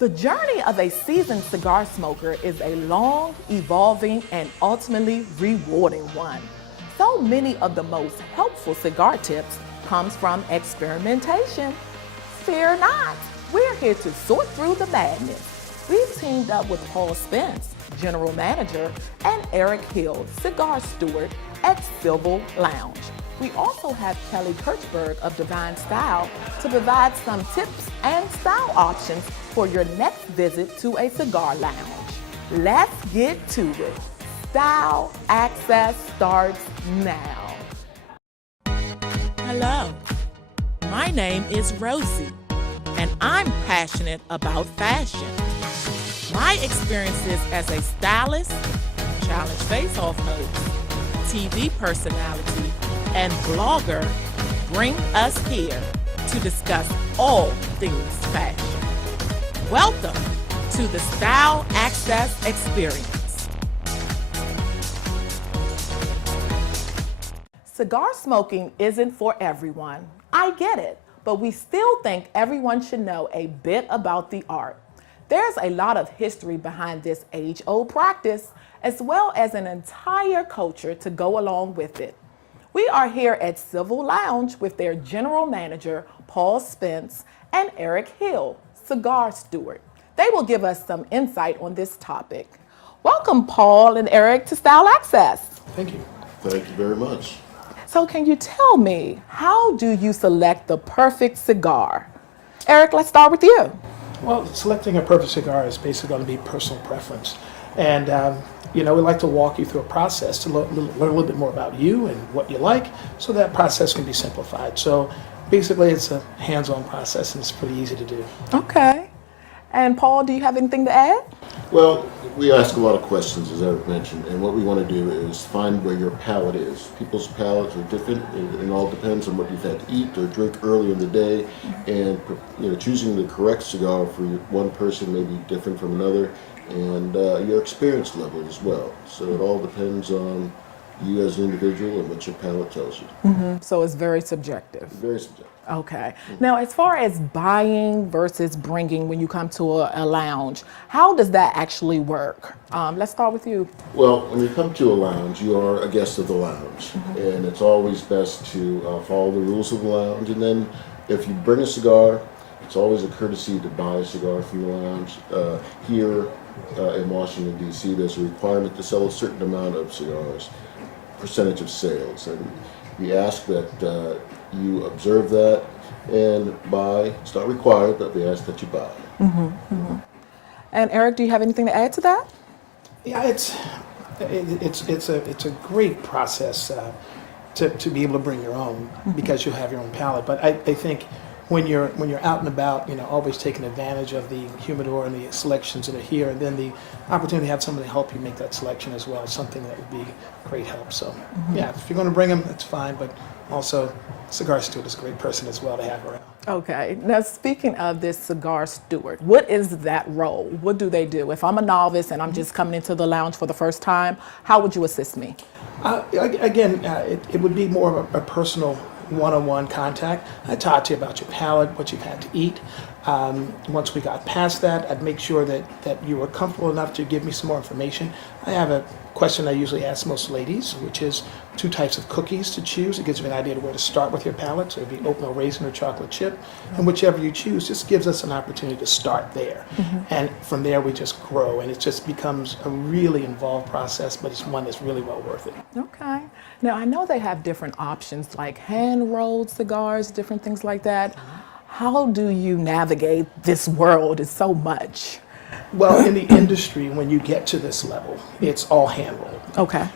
The journey of a seasoned cigar smoker is a long, evolving, and ultimately rewarding one. So many of the most helpful cigar tips comes from experimentation. Fear not, we're here to sort through the madness. We've teamed up with Paul Spence, General Manager, and Eric Hill, Cigar Steward at Civil Lounge. We also have Kelly Kirchberg of Divine Style to provide some tips and style options for your next visit to a cigar lounge. Let's get to it. Style Access starts now. Hello, my name is Rosie, and I'm passionate about fashion. My experiences as a stylist, challenge face-off host, TV personality, and blogger bring us here to discuss all things fashion. Welcome to the Style Access Experience. Cigar smoking isn't for everyone. I get it, but we still think everyone should know a bit about the art. There's a lot of history behind this age-old practice, as well as an entire culture to go along with it. We are here at Civil Lounge with their general manager, Paul Spence, and Eric Hill, Cigar Steward. They will give us some insight on this topic. Welcome, Paul and Eric, to Style Access. Thank you. Thank you very much. So can you tell me, how do you select the perfect cigar? Eric, let's start with you. Well, selecting a perfect cigar is basically going to be personal preference. And, we like to walk you through a process to learn a little bit more about you and what you like, so that process can be simplified. So basically, it's a hands-on process, and it's pretty easy to do. Okay. And Paul, do you have anything to add? Well, we ask a lot of questions, as Eric mentioned, and what we want to do is find where your palate is. People's palates are different. It all depends on what you've had to eat or drink earlier in the day, and choosing the correct cigar for one person may be different from another, and your experience level as well. So it all depends on you as an individual and what your palate tells you. So it's very subjective. Very subjective. Okay. Now, as far as buying versus bringing when you come to a lounge, how does that actually work? Let's start with you. Well, when you come to a lounge, you are a guest of the lounge, and it's always best to follow the rules of the lounge. And then if you bring a cigar, it's always a courtesy to buy a cigar from the lounge. Here in Washington, D.C., there's a requirement to sell a certain amount of cigars, percentage of sales. And we ask that you observe that and buy. It's not required, but we ask that you buy. And Eric, do you have anything to add to that? Yeah, it's a great process to be able to bring your own, because you have your own palate. But I think when you're out and about, always taking advantage of the humidor and the selections that are here, and then the opportunity to have somebody help you make that selection as well, is something that would be great help. So yeah, if you're going to bring them, that's fine. But also, Cigar Steward is a great person as well to have around. Okay. Now, speaking of this cigar steward, what is that role? What do they do? If I'm a novice and I'm just coming into the lounge for the first time, how would you assist me? It would be more of a personal one-on-one contact. I talk to you about your palate, what you've had to eat. Once we got past that, I'd make sure that you were comfortable enough to give me some more information. I have a question I usually ask most ladies, which is 2 types of cookies to choose. It gives me an idea of where to start with your palate. So it'd be oatmeal raisin or chocolate chip. And whichever you choose just gives us an opportunity to start there. And from there we just grow, and it just becomes a really involved process, but it's one that's really well worth it. Okay. Now, I know they have different options like hand-rolled cigars, different things like that. How do you navigate this world? It's so much. Well, in the industry, when you get to this level, it's all hand rolled. Okay.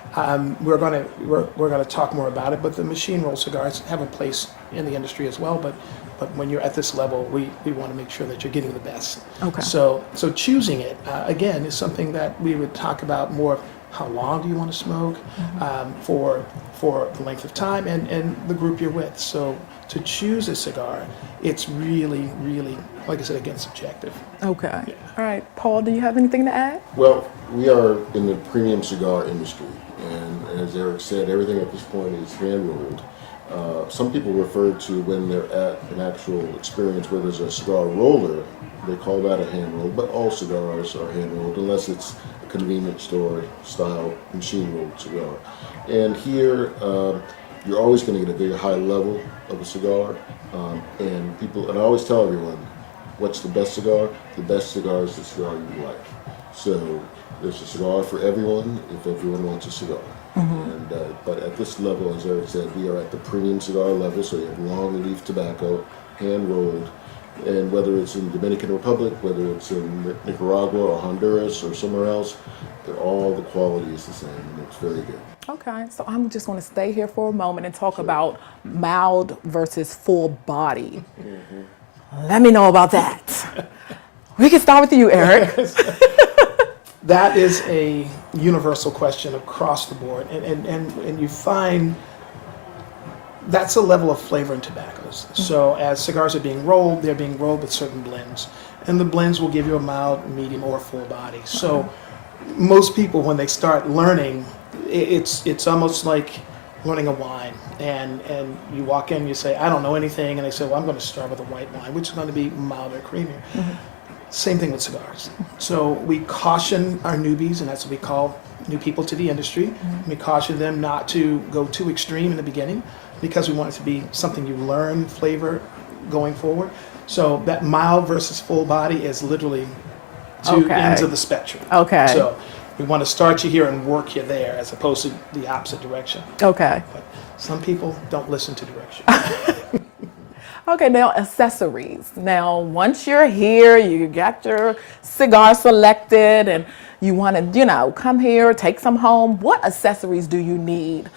We're gonna talk more about it, but the machine rolled cigars have a place in the industry as well. But when you're at this level, we want to make sure that you're getting the best. Okay. So choosing it again is something that we would talk about more. How long do you want to smoke, for the length of time, and the group you're with. So to choose a cigar, it's really, really, like I said, again, subjective. Okay. Yeah. All right. Paul, do you have anything to add? Well, we are in the premium cigar industry, and as Eric said, everything at this point is hand-rolled. Some people refer to when they're at an actual experience where there's a cigar roller they call that a hand roll, but all cigars are hand rolled unless it's a convenience store style machine rolled cigar. And here, you're always going to get a very high level of a cigar. And I always tell everyone, what's the best cigar? The best cigar is the cigar you like. So there's a cigar for everyone if everyone wants a cigar. And, but at this level, as Eric said, we are at the premium cigar level, so you have long leaf tobacco, hand rolled, and whether it's in the Dominican Republic, whether it's in Nicaragua or Honduras or somewhere else, all the quality is the same, and it's very good. Okay, so I'm just going to stay here for a moment and talk about mild versus full body. Let me know about that. We can start with you, Eric. That is a universal question across the board, and you find that's a level of flavor in tobaccos. So as cigars are being rolled, they're being rolled with certain blends, and the blends will give you a mild, medium, or full body. So most people, when they start learning, it's almost like learning a wine, and you walk in, you say, I don't know anything, and they say, well, I'm going to start with a white wine, which is going to be milder, creamier. Same thing with cigars. So we caution our newbies, and that's what we call new people to the industry. We caution them not to go too extreme in the beginning because we want it to be something you learn flavor going forward. So that mild versus full body is literally two ends of the spectrum. Okay. So we want to start you here and work you there as opposed to the opposite direction. Okay. But some people don't listen to direction. Okay, now accessories. Now, once you're here, you got your cigar selected and you want to, come here, take some home. What accessories do you need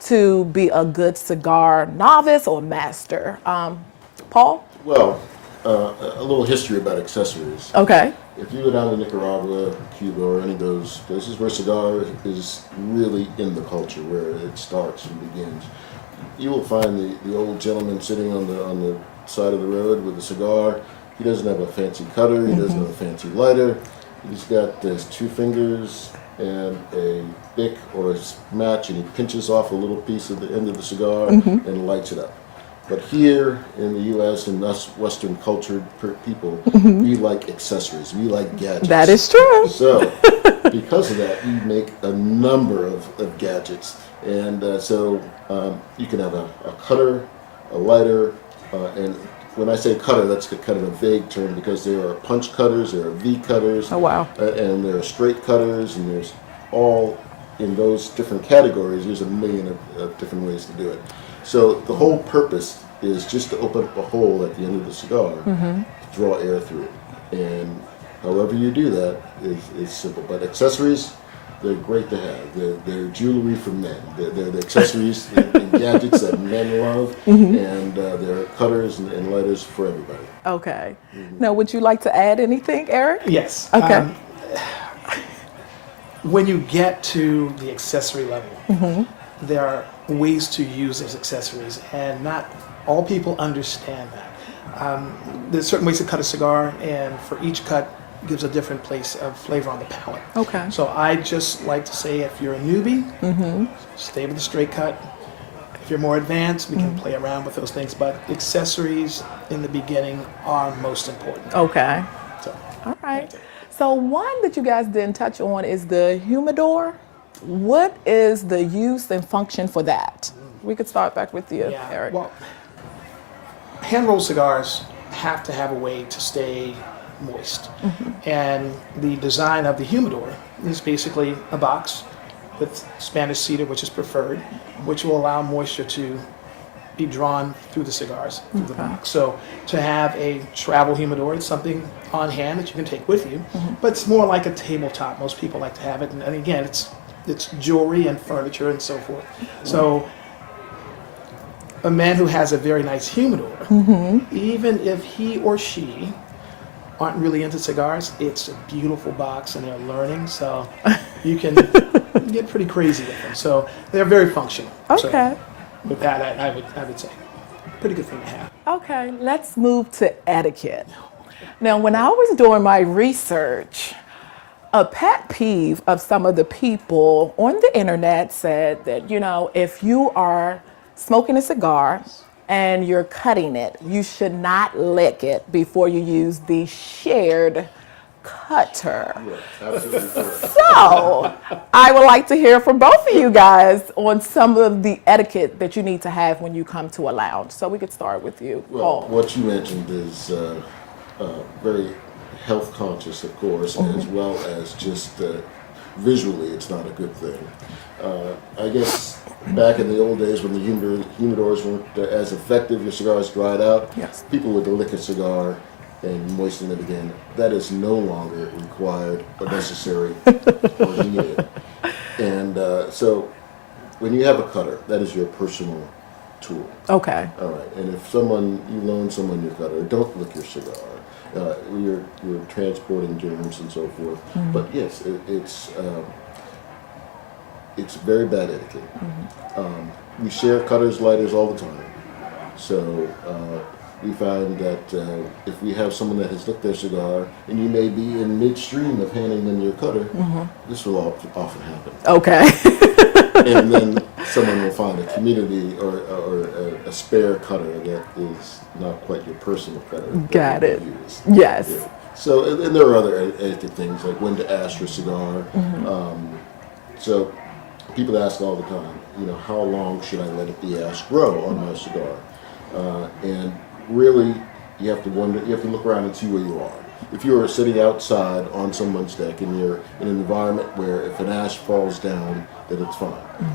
to be a good cigar novice or master? Paul? Well, a little history about accessories. Okay. If you go down to Nicaragua, Cuba, or any of those places where cigar is really in the culture, where it starts and begins, you will find the old gentleman sitting on the side of the road with a cigar. He doesn't have a fancy cutter. He doesn't have a fancy lighter. He's got his 2 fingers and a Bic or a match, and he pinches off a little piece of the end of the cigar and lights it up. But here in the U.S. and us Western cultured people, we like accessories. We like gadgets. That is true. So because of that, you make a number of gadgets. And so you can have a cutter, a lighter, and when I say cutter, that's kind of a vague term because there are punch cutters, there are V cutters, Oh, wow. And there are straight cutters, and there's all in those different categories. There's a million of different ways to do it. So the whole purpose is just to open up a hole at the end of the cigar, to draw air through it. And however you do that is simple. But accessories, they're great to have. They're jewelry for men. They're the accessories and gadgets that men love, and they're cutters and lighters for everybody. Okay. Now, would you like to add anything, Eric? Yes. Okay. When you get to the accessory level, there are ways to use those accessories, and not all people understand that. There's certain ways to cut a cigar, and for each cut gives a different place of flavor on the palate. Okay. So I just like to say, if you're a newbie, stay with the straight cut. If you're more advanced, we can play around with those things, but accessories in the beginning are most important. Okay. So, All right. So one that you guys didn't touch on is the humidor. What is the use and function for that? We could start back with you, Eric. Well, hand-rolled cigars have to have a way to stay moist. And the design of the humidor is basically a box with Spanish cedar, which is preferred, which will allow moisture to be drawn through the cigars, through the box. So to have a travel humidor, it's something on hand that you can take with you, but it's more like a tabletop. Most people like to have it, and again, it's jewelry and furniture and so forth. So a man who has a very nice humidor, even if he or she aren't really into cigars, it's a beautiful box and they're learning, so you can get pretty crazy with them. So they're very functional. Okay. So with that, I would say pretty good thing to have. Okay, let's move to etiquette. Now, when I was doing my research, a pet peeve of some of the people on the internet said that, if you are smoking a cigar and you're cutting it, you should not lick it before you use the shared cutter. Yeah, absolutely correct. So, I would like to hear from both of you guys on some of the etiquette that you need to have when you come to a lounge. So we could start with you, Well, Paul. what you mentioned is very health conscious, of course, as well as just visually, it's not a good thing. I guess back in the old days when the humidors weren't as effective, your cigars dried out, Yes. people would lick a cigar and moisten it again. That is no longer required or necessary or needed. And so when you have a cutter, that is your personal tool. Okay. All right, and if you loan someone your cutter, don't lick your cigar. You're transporting germs and so forth. But yes, it's very bad etiquette. We share cutters, lighters all the time. So we find that if we have someone that has licked their cigar, and you may be in midstream of handing them your cutter, this will often happen. Okay. And then someone will find a community or a spare cutter that is not quite your personal cutter. Got that it. you use. Yes. Yeah. So, and there are other etiquette things like when to ash your cigar. So people ask all the time, how long should I let the ash grow on my cigar? And really, you have to look around and see where you are. If you're sitting outside on someone's deck and you're in an environment where if an ash falls down, then it's fine.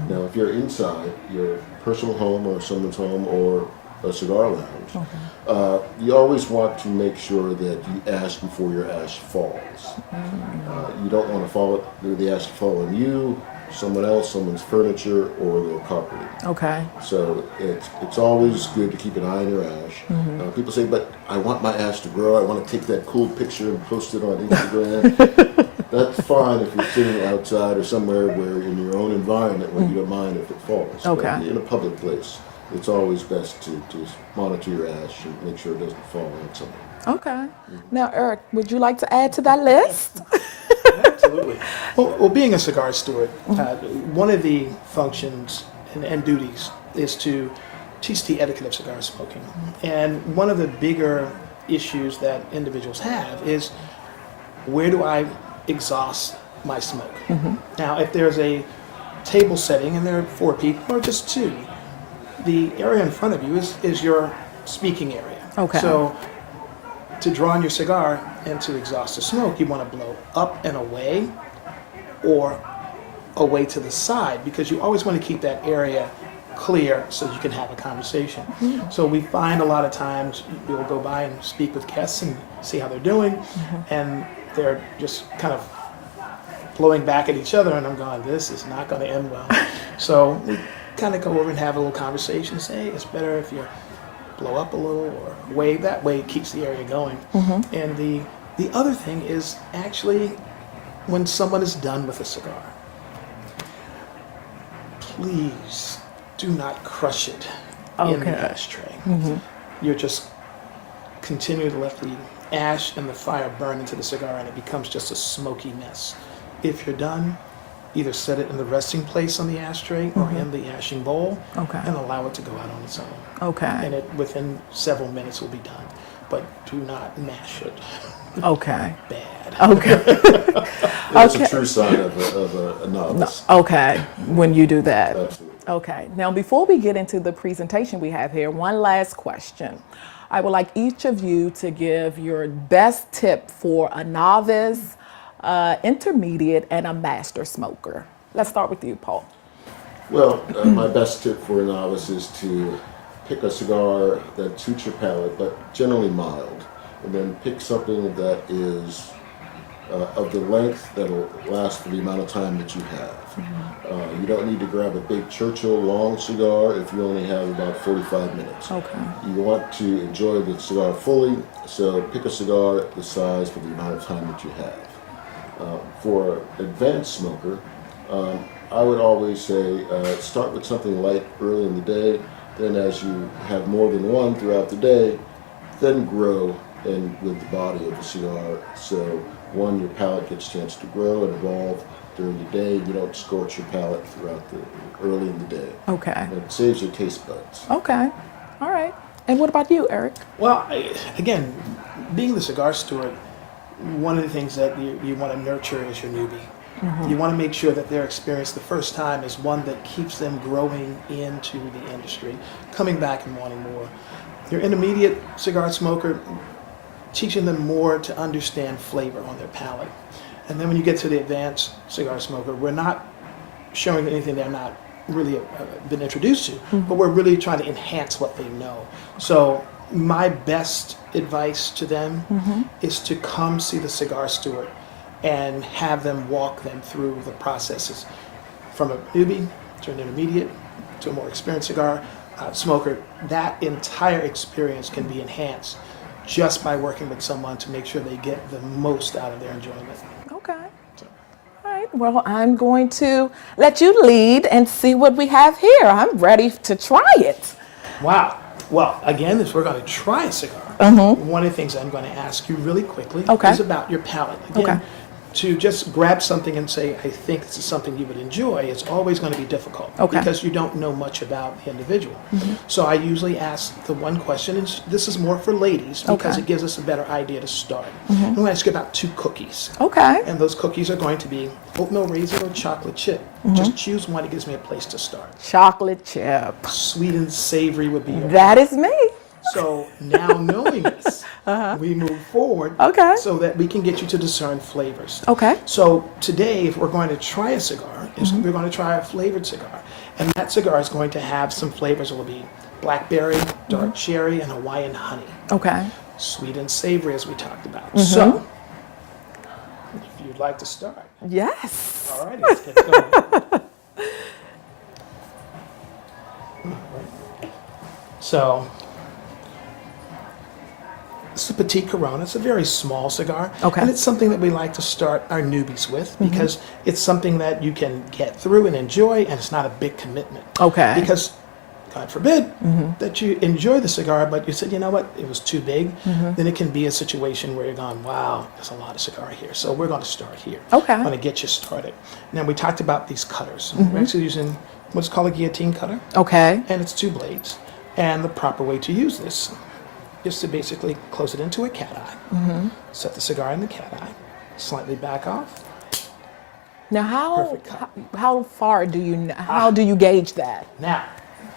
Now, if you're inside your personal home or someone's home or a cigar lounge, you always want to make sure that you ash before your ash falls. You don't want the ash to fall on you, someone else, someone's furniture, or their property. Okay. So it's always good to keep an eye on your ash. People say, but I want my ash to grow. I want to take that cool picture and post it on Instagram. That's fine if you're sitting outside or somewhere where in your own environment where you don't mind if it falls. Okay. But in a public place, it's always best to monitor your ash and make sure it doesn't fall on something. Okay. Now, Eric, would you like to add to that list? Absolutely. Well, being a cigar steward, one of the functions and duties is to teach the etiquette of cigar smoking. And one of the bigger issues that individuals have is, where do I exhaust my smoke? Now, if there's a table setting and there are 4 people or just 2, the area in front of you is your speaking area. Okay. So to draw on your cigar and to exhaust the smoke, you want to blow up and away or away to the side, because you always want to keep that area clear so you can have a conversation. So we find a lot of times we'll go by and speak with guests and see how they're doing, and they're just kind of blowing back at each other, and I'm going, this is not going to end well. So we kind of go over and have a little conversation, say, it's better if you blow up a little or wave. That way it keeps the area going. And the other thing is actually when someone is done with a cigar, please do not crush it in the ashtray. You're just continue to let the ash and the fire burn into the cigar, and it becomes just a smoky mess. If you're done, either set it in the resting place on the ashtray or in the ashing bowl, and allow it to go out on its own. Okay. And it within several minutes will be done. But do not mash it. Okay. Bad. Okay. It's a true sign of a novice. Okay, when you do that. Absolutely. Okay, now before we get into the presentation we have here, one last question. I would like each of you to give your best tip for a novice, intermediate, and a master smoker. Let's start with you, Paul. Well, my best tip for a novice is to pick a cigar that suits your palate, but generally mild. And then pick something that is of the length that'll last for the amount of time that you have. You don't need to grab a big Churchill long cigar if you only have about 45 minutes. Okay. You want to enjoy the cigar fully, so pick a cigar the size for the amount of time that you have. For an advanced smoker, I would always say start with something light early in the day, then as you have more than one throughout the day, then grow and with the body of the cigar. So one, your palate gets a chance to grow and evolve during the day. You don't scorch your palate throughout early in the day. Okay. And it saves your taste buds. Okay. All right. And what about you, Eric? Well, again, being the cigar steward, one of the things that you want to nurture is your newbie. You want to make sure that their experience the first time is one that keeps them growing into the industry, coming back and wanting more. Your intermediate cigar smoker, teaching them more to understand flavor on their palate. And then when you get to the advanced cigar smoker, we're not showing anything they're not really been introduced to, but we're really trying to enhance what they know. So my best advice to them is to come see the cigar steward and have them walk them through the processes from a newbie to an intermediate to a more experienced cigar smoker. That entire experience can be enhanced just by working with someone to make sure they get the most out of their enjoyment. Okay. All right. Well, I'm going to let you lead and see what we have here. I'm ready to try it. Wow. Well, again, if we're going to try a cigar, one of the things I'm going to ask you really quickly is about your palate. Again, to just grab something and say, I think this is something you would enjoy, it's always going to be difficult because you don't know much about the individual. So I usually ask the one question, and this is more for ladies because it gives us a better idea to start. I'm going to ask you about 2 cookies. Okay. And those cookies are going to be oatmeal raisin or chocolate chip. Just choose one, it gives me a place to start. Chocolate chip. Sweet and savory would be your That is me. So now knowing this, we move forward so that we can get you to discern flavors. Okay. So today, if we're going to try a cigar, we're going to try a flavored cigar. And that cigar is going to have some flavors. It will be blackberry, dark cherry, and Hawaiian honey. Okay. Sweet and savory, as we talked about. So, if you'd like to start. Yes. All righty, let's get going. So, it's a Petite Corona. It's a very small cigar. And it's something that we like to start our newbies with because it's something that you can get through and enjoy, and it's not a big commitment. Because, God forbid, that you enjoy the cigar, but you said, you know what, it was too big, then it can be a situation where you're going, wow, there's a lot of cigar here. So we're going to start here. I'm going to get you started. Now, we talked about these cutters. We're actually using what's called a guillotine cutter. And it's 2 blades. And the proper way to use this is to basically close it into a cat eye, set the cigar in the cat eye, slightly back off. Now, how far do you gauge that? Now,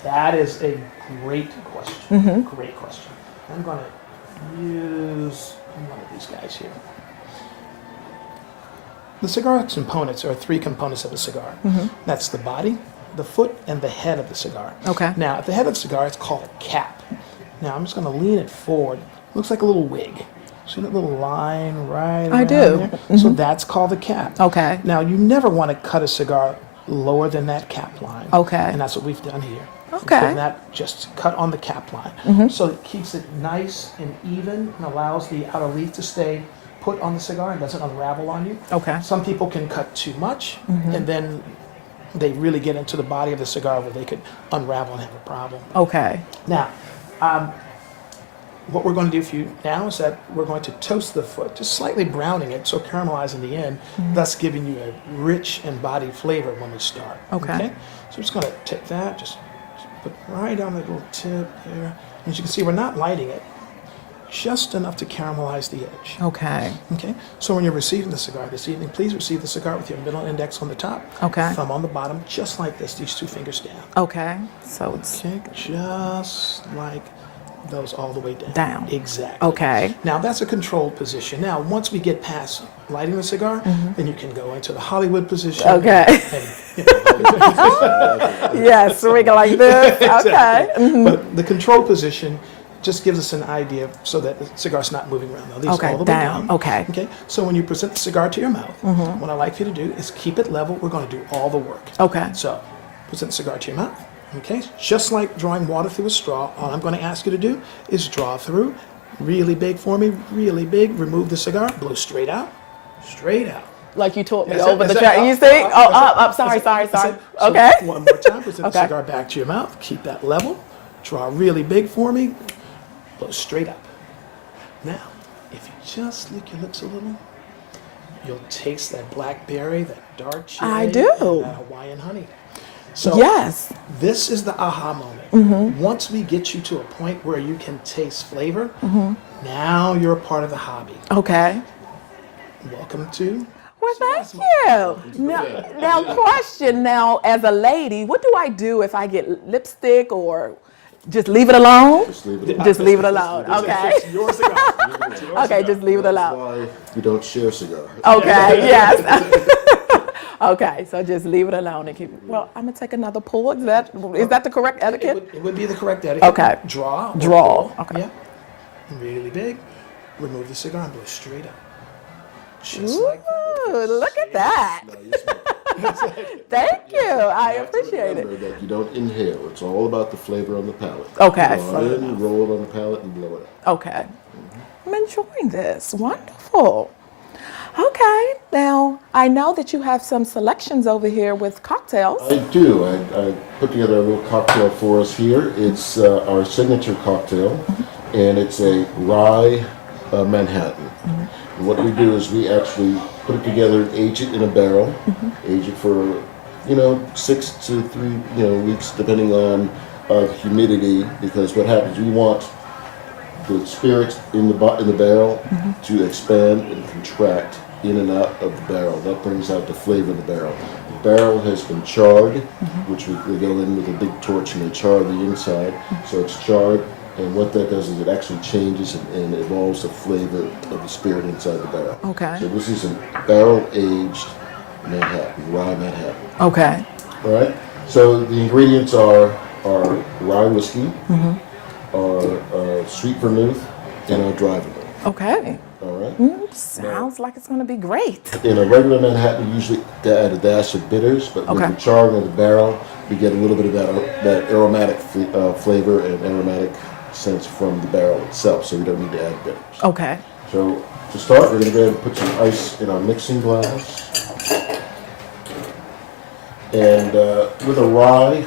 that is a great question. Great question. I'm going to use one of these guys here. The cigar components are 3 components of a cigar. That's the body, the foot, and the head of the cigar. Now, at the head of the cigar, it's called a cap. Now, I'm just going to lean it forward. Looks like a little wig. See that little line right around there? So that's called the cap. Now, you never want to cut a cigar lower than that cap line. And that's what we've done here. That just cut on the cap line. So it keeps it nice and even and allows the outer leaf to stay put on the cigar and doesn't unravel on you. Some people can cut too much and then they really get into the body of the cigar where they could unravel and have a problem. Now, what we're going to do for you now is that we're going to toast the foot, just slightly browning it, so caramelizing the end, thus giving you a rich and body flavor when we start. So I'm just going to take that, just put right on the little tip there. As you can see, we're not lighting it, just enough to caramelize the edge. So when you're receiving the cigar this evening, please receive the cigar with your middle index on the top, thumb on the bottom, just like this, these 2 fingers down. So it's just like those all the way down. Exactly. Okay. Now that's a controlled position. Now once we get past lighting the cigar, then you can go into the Hollywood position. Okay. Yes, we go like this. Okay. But the control position just gives us an idea so that the cigar's not moving around. Now, these all the way down. Okay. So when you present the cigar to your mouth, what I like for you to do is keep it level. We're going to do all the work. So present the cigar to your mouth. Just like drawing water through a straw, all I'm going to ask you to do is draw through really big for me, really big. Remove the cigar, blow straight out, straight out. Like you taught me over the track. You see? Up. Sorry. So Okay. One more time. Present the cigar back to your mouth. Keep that level. Draw really big for me. Blow straight up. Now, if you just lick your lips a little, you'll taste that blackberry, that dark cherry, I do. and that Hawaiian honey. So Yes. this is the aha moment. Once we get you to a point where you can taste flavor, now you're a part of the hobby. Okay. Welcome to. Well, thank you. Now, question now, as a lady, what do I do if I get lipstick or just leave it alone? Just leave it. Just leave it alone. Okay. It's your cigar. It's your Okay, cigar. just leave it That's alone. why we don't share cigars. Okay, yes. Okay, so just leave it alone and keep it. Well, I'm gonna take another pull. Is that the correct etiquette? It would be the correct etiquette. Okay. Draw. or Draw, pull. okay. Yeah. Really big. Remove the cigar and blow straight up. Just like that. Ooh, look at that. No, you smoke. Thank you. I You have to appreciate it. remember that you don't inhale. It's all about the flavor on the palate. Okay. Draw it in, roll it on the palate, and blow it out. Okay. I'm enjoying this. Wonderful. Okay. Now, I know that you have some selections over here with cocktails. I do. I put together a little cocktail for us here. It's our signature cocktail, and it's a rye Manhattan. And what we do is we actually put it together and age it in a barrel, age it for 6 to 3 weeks, depending on humidity. Because what happens, we want the spirit in the barrel to expand and contract in and out of the barrel. That brings out the flavor of the barrel. The barrel has been charred, which we go in with a big torch and they char the inside, so it's charred. And what that does is it actually changes and evolves the flavor of the spirit inside the barrel. Okay. So this is a barrel-aged Manhattan, rye Manhattan. Okay. All right. So the ingredients are rye whiskey, our sweet vermouth, and our dry vermouth. Okay. All right. Sounds like it's going to be great. In a regular Manhattan, we usually add a dash of bitters, but with Okay. the charring of the barrel, we get a little bit of that aromatic flavor and aromatic sense from the barrel itself, so we don't need to add bitters. Okay. So to start, we're going to go ahead and put some ice in our mixing glass. And with a rye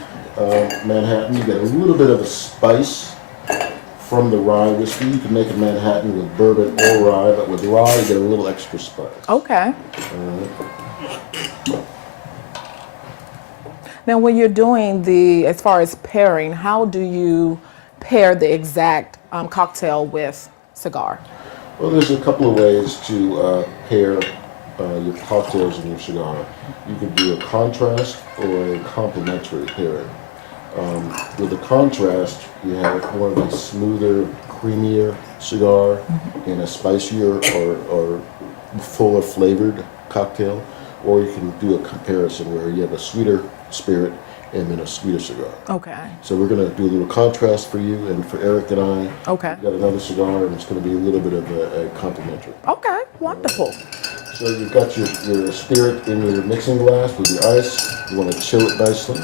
Manhattan, you get a little bit of a spice from the rye whiskey. You can make a Manhattan with bourbon or rye, but with rye, you get a little extra spice. Okay. Now, when you're doing as far as pairing, how do you pair the exact cocktail with cigar? Well, there's a couple of ways to pair your cocktails and your cigar. You can do a contrast or a complementary pairing. With a contrast, you have more of a smoother, creamier cigar and a spicier or fuller flavored cocktail, or you can do a comparison where you have a sweeter spirit and then a sweeter cigar. Okay. So we're going to do a little contrast for you, and for Eric and I, Okay. we've got another cigar, and it's going to be a little bit of a complementary. Okay. Wonderful. So you've got your spirit in your mixing glass with your ice. You want to chill it nicely.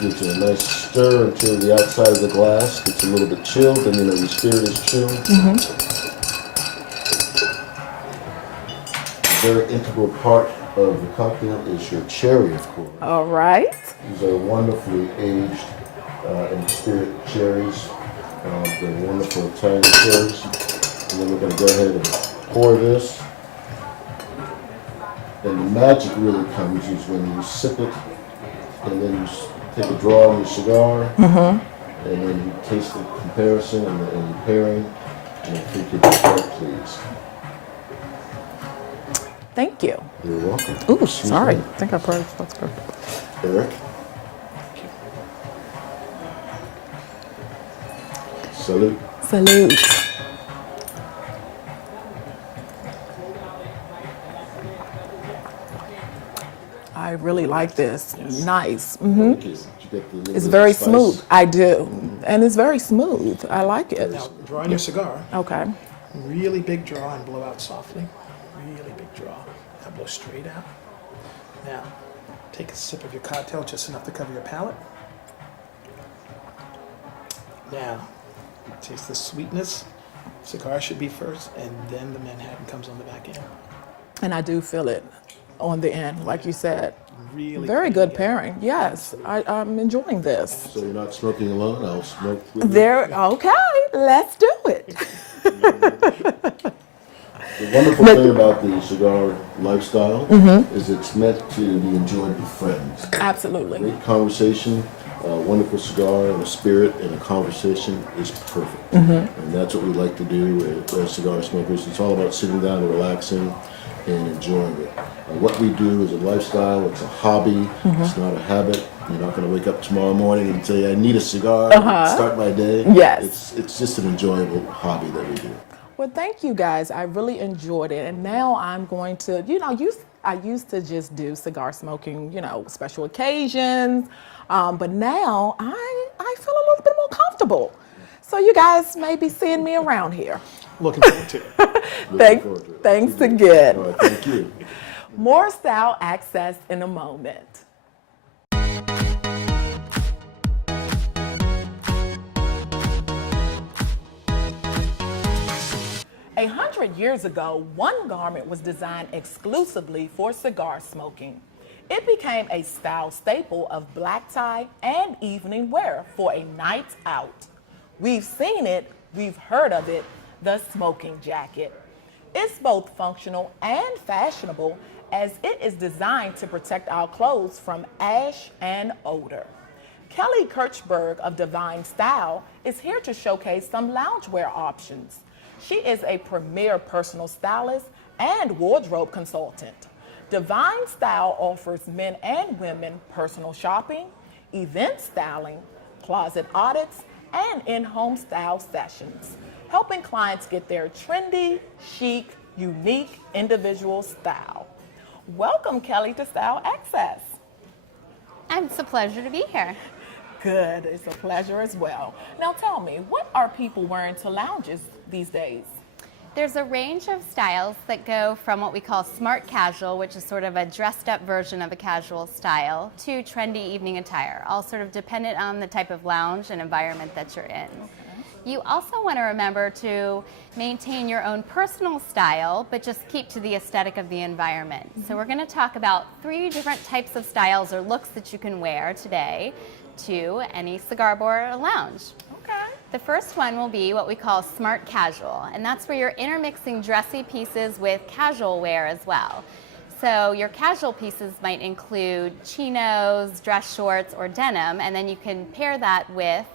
Gives it a nice stir until the outside of the glass gets a little bit chilled, and you know your spirit is chilled. A very integral part of the cocktail is your cherry, of course. All right. These are wonderfully aged in spirit cherries. They're wonderful Italian cherries. And then we're going to go ahead and pour this. And the magic really comes is when you sip it, and then you take a draw on your cigar, and then you taste the comparison and the pairing, and I think you'll be quite pleased. Thank you. You're welcome. Ooh, Excuse sorry. me. I think I pressed. That's perfect. Eric? Salute. Salute. I really like this. Nice. Thank you. Did you get the little It's bit very of spice? smooth. I do. And it's very smooth. I like it. Now, draw on your cigar. Okay. Really big draw and blow out softly. Really big draw. Now blow straight out. Now, take a sip of your cocktail, just enough to cover your palate. Now, taste the sweetness. Cigar should be first, and then the Manhattan comes on the back end. And I do feel it on the end, like you said. Really Very clean good together. pairing. Yes, I'm enjoying this. So you're not smoking alone, I'll smoke with you. There. Okay. Let's do it. The wonderful thing about the cigar lifestyle is it's meant to be enjoyed with friends. Absolutely. Great conversation, a wonderful cigar, and a spirit and a conversation is perfect. And that's what we like to do as cigar smokers. It's all about sitting down and relaxing and enjoying it. What we do is a lifestyle, it's a hobby, it's not a habit. You're not going to wake up tomorrow morning and say, I need a cigar to start my day. Yes. It's just an enjoyable hobby that we do. Well, thank you guys. I really enjoyed it. And now I'm going to, I used to just do cigar smoking, special occasions. But now I feel a little bit more comfortable. So you guys may be seeing me around here. Looking forward to it. Thanks again. All right, thank you. More style access in a moment. 100 years ago, one garment was designed exclusively for cigar smoking. It became a style staple of black tie and evening wear for a night out. We've seen it, we've heard of it, the smoking jacket. It's both functional and fashionable as it is designed to protect our clothes from ash and odor. Kelly Kirchberg of Divine Style is here to showcase some loungewear options. She is a premier personal stylist and wardrobe consultant. Divine Style offers men and women personal shopping, event styling, closet audits, and in-home style sessions, helping clients get their trendy, chic, unique, individual style. Welcome, Kelly, to Style Access. It's a pleasure to be here. Good, it's a pleasure as well. Now tell me, what are people wearing to lounges these days? There's a range of styles that go from what we call smart casual, which is sort of a dressed up version of a casual style, to trendy evening attire, all sort of dependent on the type of lounge and environment that you're in. You also want to remember to maintain your own personal style, but just keep to the aesthetic of the environment. So we're going to talk about 3 different types of styles or looks that you can wear today to any cigar bar or lounge. Okay. The first one will be what we call smart casual, and that's where you're intermixing dressy pieces with casual wear as well. So your casual pieces might include chinos, dress shorts, or denim, and then you can pair that with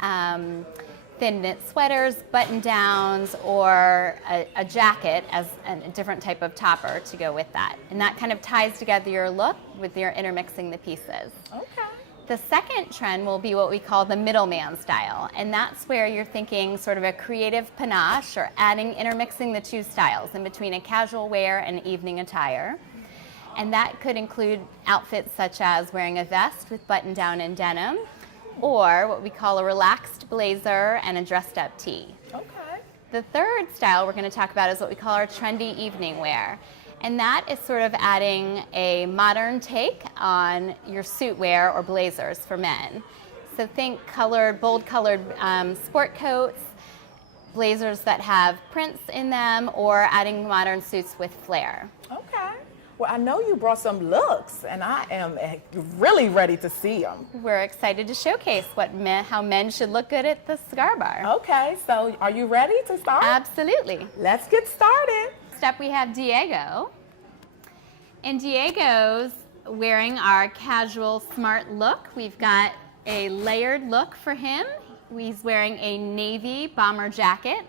thin knit sweaters, button downs, or a jacket as a different type of topper to go with that. And that kind of ties together your look with your intermixing the pieces. Okay. The second trend will be what we call the middleman style, and that's where you're thinking sort of a creative panache or intermixing the 2 styles in between a casual wear and evening attire. And that could include outfits such as wearing a vest with button down and denim, or what we call a relaxed blazer and a dressed up tee. Okay. The third style we're going to talk about is what we call our trendy evening wear. And that is sort of adding a modern take on your suit wear or blazers for men. So think bold colored sport coats, blazers that have prints in them, or adding modern suits with flair. Okay. Well, I know you brought some looks, and I am really ready to see them. We're excited to showcase how men should look good at the cigar bar. Okay, so are you ready to start? Absolutely. Let's get started. Next up we have Diego. And Diego's wearing our casual smart look. We've got a layered look for him. He's wearing a navy bomber jacket,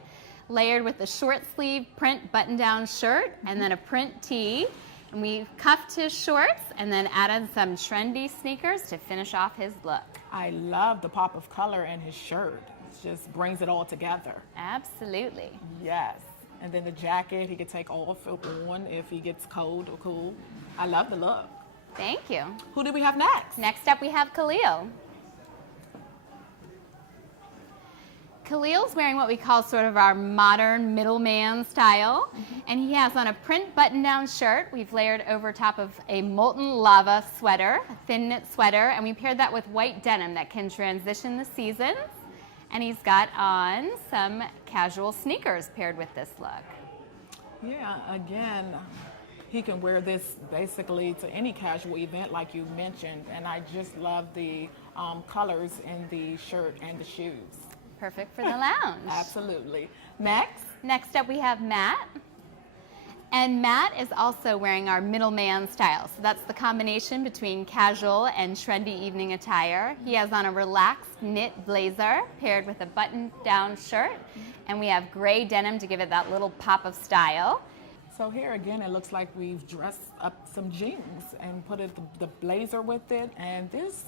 layered with a short sleeve print button down shirt and then a print tee. And we've cuffed his shorts and then added some trendy sneakers to finish off his look. I love the pop of color in his shirt. It just brings it all together. Absolutely. Yes. And then the jacket, he could take off on if he gets cold or cool. I love the look. Thank you. Who do we have next? Next up we have Khalil. Khalil's wearing what we call sort of our modern middleman style, and he has on a print button-down shirt. We've layered over top of a molten lava sweater, a thin knit sweater, and we paired that with white denim that can transition the seasons. And he's got on some casual sneakers paired with this look. Yeah, again, he can wear this basically to any casual event like you mentioned, and I just love the colors in the shirt and the shoes. Perfect for the lounge. Absolutely. Next? Next up we have Matt. And Matt is also wearing our middleman style. So that's the combination between casual and trendy evening attire. He has on a relaxed knit blazer paired with a button-down shirt. And we have gray denim to give it that little pop of style. So here again, it looks like we've dressed up some jeans and put the blazer with it. And this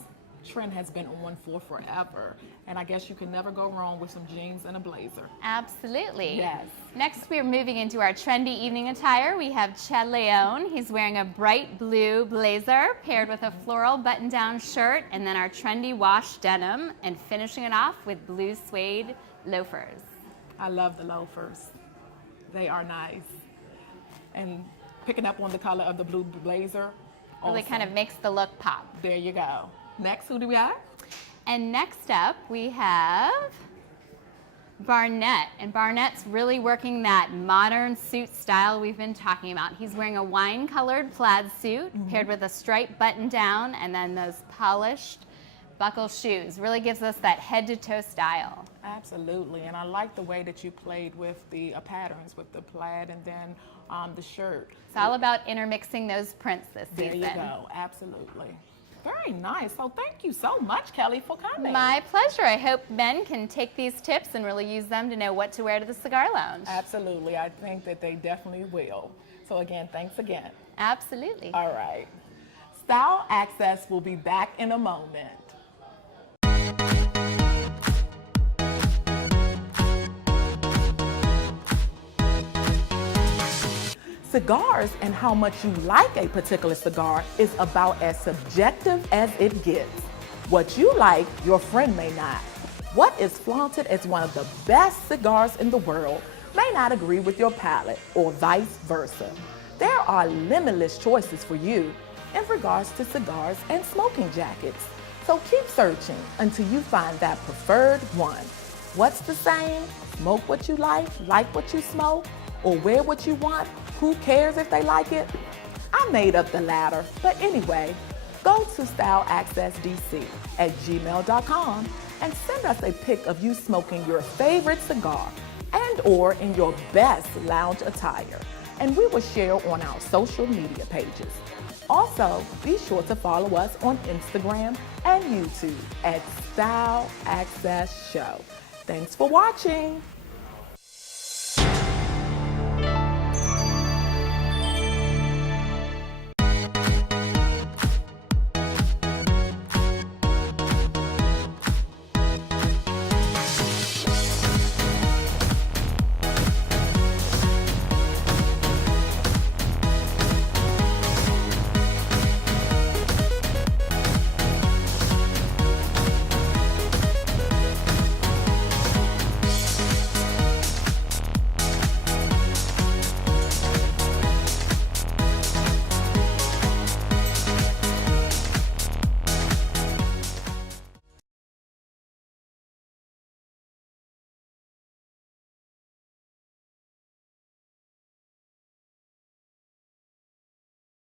trend has been on for forever. And I guess you can never go wrong with some jeans and a blazer. Absolutely. Yes. Next, we're moving into our trendy evening attire. We have Chad Leone. He's wearing a bright blue blazer paired with a floral button-down shirt, and then our trendy wash denim, and finishing it off with blue suede loafers. I love the loafers. They are nice. And picking up on the color of the blue blazer. Really kind of makes the look pop. There you go. Next, who do we have? And next up, we have Barnett. And Barnett's really working that modern suit style we've been talking about. He's wearing a wine-colored plaid suit paired with a striped button-down and then those polished buckle shoes. Really gives us that head-to-toe style. Absolutely, and I like the way that you played with the patterns, with the plaid and then the shirt. It's all about intermixing those prints this season. There you go, absolutely. Very nice. So thank you so much, Kelly, for coming. My pleasure. I hope men can take these tips and really use them to know what to wear to the cigar lounge. Absolutely. I think that they definitely will. So again, thanks again. Absolutely. All right. Style Access will be back in a moment. Cigars and how much you like a particular cigar is about as subjective as it gets. What you like, your friend may not. What is flaunted as one of the best cigars in the world may not agree with your palate, or vice versa. There are limitless choices for you in regards to cigars and smoking jackets. So keep searching until you find that preferred one. What's the saying? Smoke what you like what you smoke, or wear what you want. Who cares if they like it? I made up the latter, but anyway, go to styleaccessdc@gmail.com and send us a pic of you smoking your favorite cigar and or in your best lounge attire, and we will share on our social media pages. Also, be sure to follow us on Instagram and YouTube at Style Access Show. Thanks for watching.